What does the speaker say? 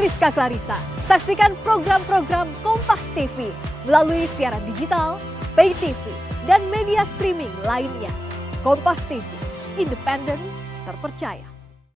Rizka Clarissa. Saksikan program-program Kompas TV melalui siaran digital, pay TV, dan media streaming lainnya. Kompas TV, independen, terpercaya.